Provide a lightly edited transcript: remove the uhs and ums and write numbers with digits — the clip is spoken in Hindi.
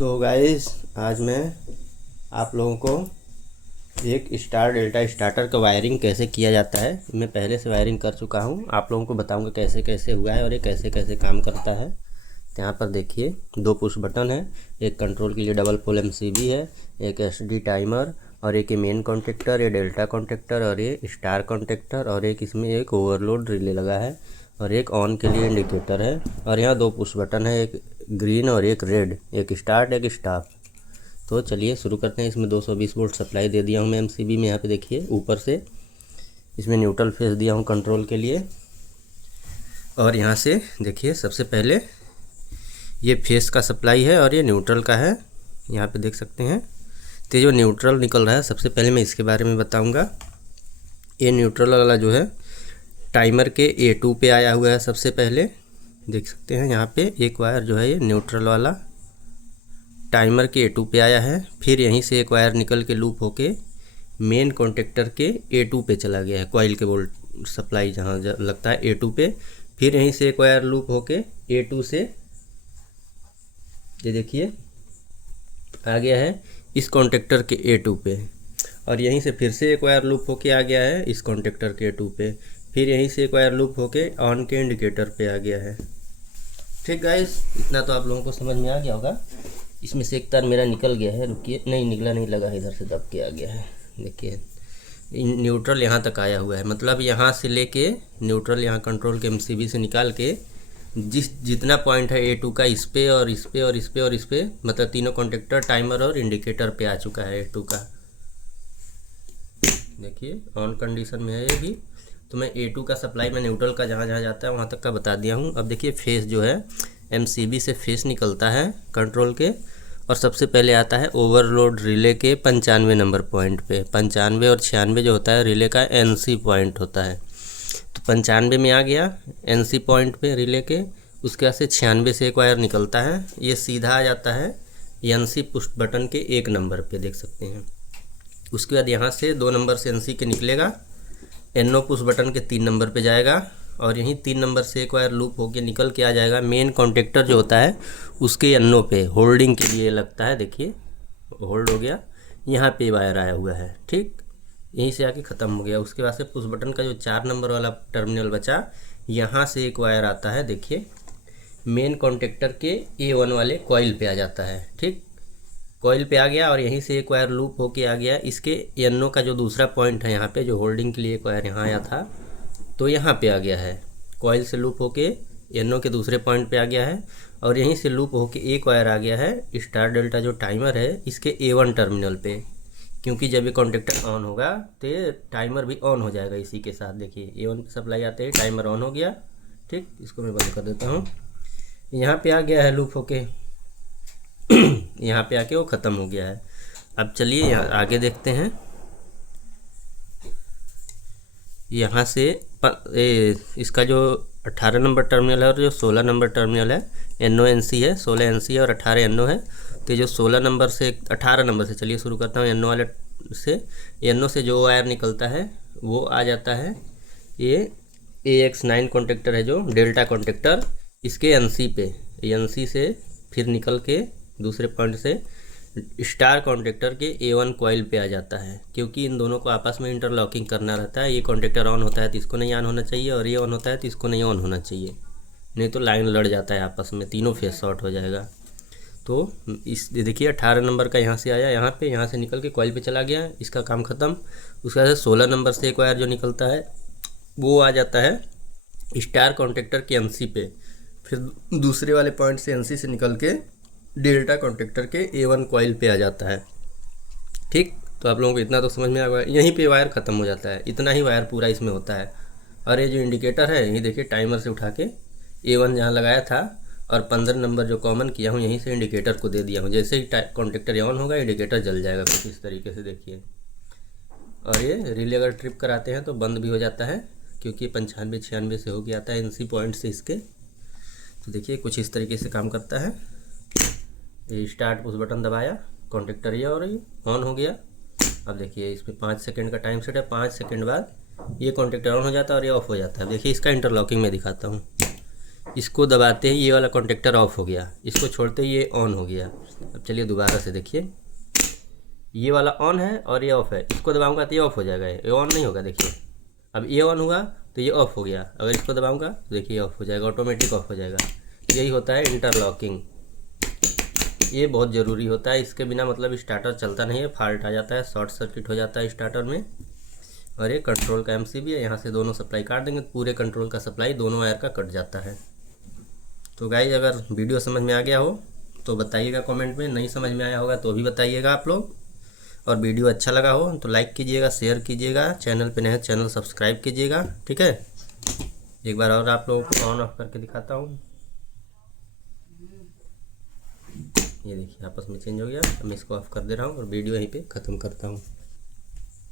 सो गाइस, आज मैं आप लोगों को एक स्टार डेल्टा स्टार्टर का वायरिंग कैसे किया जाता है। मैं पहले से वायरिंग कर चुका हूँ, आप लोगों को बताऊँगा कैसे कैसे हुआ है और ये कैसे कैसे काम करता है। तो यहाँ पर देखिए 2 पुश बटन है, एक कंट्रोल के लिए डबल पोल एमसीबी है, एक एसडी टाइमर और एक मेन कॉन्टेक्टर, ये डेल्टा कॉन्टेक्टर और ये स्टार कॉन्टेक्टर और एक इसमें एक ओवरलोड रिले लगा है और एक ऑन के लिए इंडिकेटर है। और यहाँ 2 पुश बटन है, एक ग्रीन और एक रेड, एक स्टार्ट एक स्टॉप। तो चलिए शुरू करते हैं। इसमें 220 वोल्ट सप्लाई दे दिया हूँ मैं एमसीबी में। यहाँ पे देखिए ऊपर से इसमें न्यूट्रल फेस दिया हूँ कंट्रोल के लिए। और यहाँ से देखिए सबसे पहले ये फेस का सप्लाई है और ये न्यूट्रल का है, यहाँ पे देख सकते हैं। तो जो न्यूट्रल निकल रहा है सबसे पहले मैं इसके बारे में बताऊँगा। ये न्यूट्रल वाला जो है टाइमर के A2 पे आया हुआ है। सबसे पहले देख सकते हैं यहाँ पे एक वायर जो है ये न्यूट्रल वाला टाइमर के A2 पे आया है। फिर यहीं से एक वायर निकल के लूप होके मेन कॉन्टेक्टर के A2 पे चला गया है, कॉइल के वोल्ट सप्लाई जहाँ लगता है A2 पे। फिर यहीं से एक वायर लूप होके A2 से ये देखिए आ गया है इस कॉन्टेक्टर के A2 पे। और यहीं से फिर से एक वायर लूप होके आ गया है इस कॉन्टेक्टर के A2 पे। फिर यहीं से एक वायर लूप होके ऑन के इंडिकेटर पे आ गया है। ठीक गाइस, इतना तो आप लोगों को समझ में आ गया होगा। इसमें से एक तार मेरा निकल गया है, रुकिए, नहीं निकला नहीं, लगा इधर से दब के आ गया है। देखिए न्यूट्रल यहाँ तक आया हुआ है, मतलब यहाँ से लेके न्यूट्रल यहाँ कंट्रोल के एमसीबी से निकाल के जितना पॉइंट है A2 का इस पे और इस पे और इस पे और इस पे, मतलब तीनों कॉन्टेक्टर टाइमर और इंडिकेटर पे आ चुका है A2 का। देखिए ऑन कंडीशन में है ये भी। तो मैं A2 का सप्लाई में न्यूट्रल का जहाँ जहाँ जाता है वहाँ तक का बता दिया हूँ। अब देखिए फेस जो है एमसीबी से फेस निकलता है कंट्रोल के, और सबसे पहले आता है ओवरलोड रिले के 95 नंबर पॉइंट पे। 95 और 96 जो होता है रिले का NC पॉइंट होता है। तो 95 में आ गया NC पॉइंट पे रिले के। उसके बाद से 96 से एक वायर निकलता है, ये सीधा आ जाता है NC पुश बटन के 1 नंबर पे, देख सकते हैं। उसके बाद यहाँ से 2 नंबर से NC के निकलेगा, NO पुश बटन के 3 नंबर पे जाएगा और यहीं 3 नंबर से एक वायर लूप होके निकल के आ जाएगा मेन कॉन्टेक्टर जो होता है उसके NO पे, होल्डिंग के लिए लगता है। देखिए होल्ड हो गया, यहाँ पे वायर आया हुआ है, ठीक, यहीं से आके ख़त्म हो गया। उसके बाद से पुश बटन का जो 4 नंबर वाला टर्मिनल बचा, यहाँ से एक वायर आता है, देखिए मेन कॉन्टेक्टर के A1 वाले कॉइल पे आ जाता है, ठीक, कॉइल पे आ गया। और यहीं से एक वायर लूप होके आ गया इसके NO का जो दूसरा पॉइंट है यहाँ पे, जो होल्डिंग के लिए एक वायर यहाँ आया था तो यहाँ पे आ गया है, कॉइल से लूप होके NO के दूसरे पॉइंट पे आ गया है। और यहीं से लूप होके एक वायर आ गया है स्टार डेल्टा जो टाइमर है इसके A1 टर्मिनल पे, क्योंकि जब ये कॉन्टेक्टर ऑन होगा तो ये टाइमर भी ऑन हो जाएगा इसी के साथ। देखिए A1 की सप्लाई आते ही टाइमर ऑन हो गया, ठीक। इसको मैं बंद कर देता हूँ। यहाँ पे आ गया है लूप होके यहाँ पे आके वो ख़त्म हो गया है। अब चलिए यहाँ आगे देखते हैं। यहाँ से इसका जो 18 नंबर टर्मिनल है और जो 16 नंबर टर्मिनल है, NO NC है, 16 NC है और 18 NO है। तो जो 16 नंबर से 18 नंबर से चलिए शुरू करता हूँ। NO वाले से, NO से जो वायर निकलता है वो आ जाता है ये AX9 कॉन्टेक्टर है जो डेल्टा कॉन्टेक्टर, इसके NC पे, NC से फिर निकल के दूसरे पॉइंट से स्टार कॉन्टेक्टर के A1 कॉइल पे आ जाता है, क्योंकि इन दोनों को आपस में इंटरलॉकिंग करना रहता है। ये कॉन्टेक्टर ऑन होता है तो इसको नहीं ऑन होना चाहिए, और ये ऑन होता है तो इसको नहीं ऑन होना चाहिए, नहीं तो लाइन लड़ जाता है आपस में, तीनों फेस शॉर्ट हो जाएगा। तो इस देखिए 18 नंबर का यहाँ से आया यहाँ पे, यहाँ से निकल के कॉइल पे चला गया, इसका काम ख़त्म। उसके बाद 16 नंबर से एक वायर जो निकलता है वो आ जाता है स्टार कॉन्टेक्टर के NC पे, फिर दूसरे वाले पॉइंट से NC से निकल के डेल्टा कॉन्टेक्टर के A1 कॉइल पे आ जाता है, ठीक। तो आप लोगों को इतना तो समझ में आ गया, यहीं पे वायर ख़त्म हो जाता है, इतना ही वायर पूरा इसमें होता है। और ये जो इंडिकेटर है ये देखिए टाइमर से उठा के A1 जहाँ लगाया था और 15 नंबर जो कॉमन किया हूँ यहीं से इंडिकेटर को दे दिया हूँ। जैसे ही कॉन्टेक्टर ऑन होगा इंडिकेटर जल जाएगा कुछ इस तरीके से, देखिए। और ये रिले अगर ट्रिप कराते हैं तो बंद भी हो जाता है, क्योंकि 95 96 से होके आता है NC पॉइंट से इसके। तो देखिए कुछ इस तरीके से काम करता है। ये स्टार्ट पुश बटन दबाया, कॉन्टेक्टर ये और ये ऑन हो गया। अब देखिए इस पर 5 सेकंड का टाइम सेट है, 5 सेकंड बाद ये कॉन्टेक्टर ऑन हो जाता है और ये ऑफ हो जाता है। देखिए इसका इंटरलॉकिंग में दिखाता हूँ, इसको दबाते ही ये वाला कॉन्टेक्टर ऑफ हो गया, इसको छोड़ते ही ये ऑन हो गया। अब चलिए दोबारा से देखिए, ये वाला ऑन है और ये ऑफ है, इसको दबाऊंगा तो ये ऑफ हो जाएगा, ये ऑन नहीं होगा। देखिए अब ये ऑन हुआ तो ये ऑफ हो गया, अगर इसको दबाऊंगा तो देखिए ऑफ हो जाएगा, ऑटोमेटिक ऑफ हो जाएगा। यही होता है इंटरलॉकिंग, ये बहुत ज़रूरी होता है, इसके बिना मतलब स्टार्टर चलता नहीं है, फॉल्ट आ जाता है, शॉर्ट सर्किट हो जाता है स्टार्टर में। और ये कंट्रोल का एमसीबी है, यहाँ से दोनों सप्लाई काट देंगे तो पूरे कंट्रोल का सप्लाई दोनों वायर का कट जाता है। तो गाइस अगर वीडियो समझ में आ गया हो तो बताइएगा कमेंट में, नहीं समझ में आया होगा तो भी बताइएगा आप लोग। और वीडियो अच्छा लगा हो तो लाइक कीजिएगा, शेयर कीजिएगा, चैनल पे नए चैनल सब्सक्राइब कीजिएगा, ठीक है। एक बार और आप लोगों को ऑन ऑफ करके दिखाता हूँ, ये देखिए आपस में चेंज हो गया। अब मैं इसको ऑफ कर दे रहा हूँ और वीडियो यहीं पे ख़त्म करता हूँ।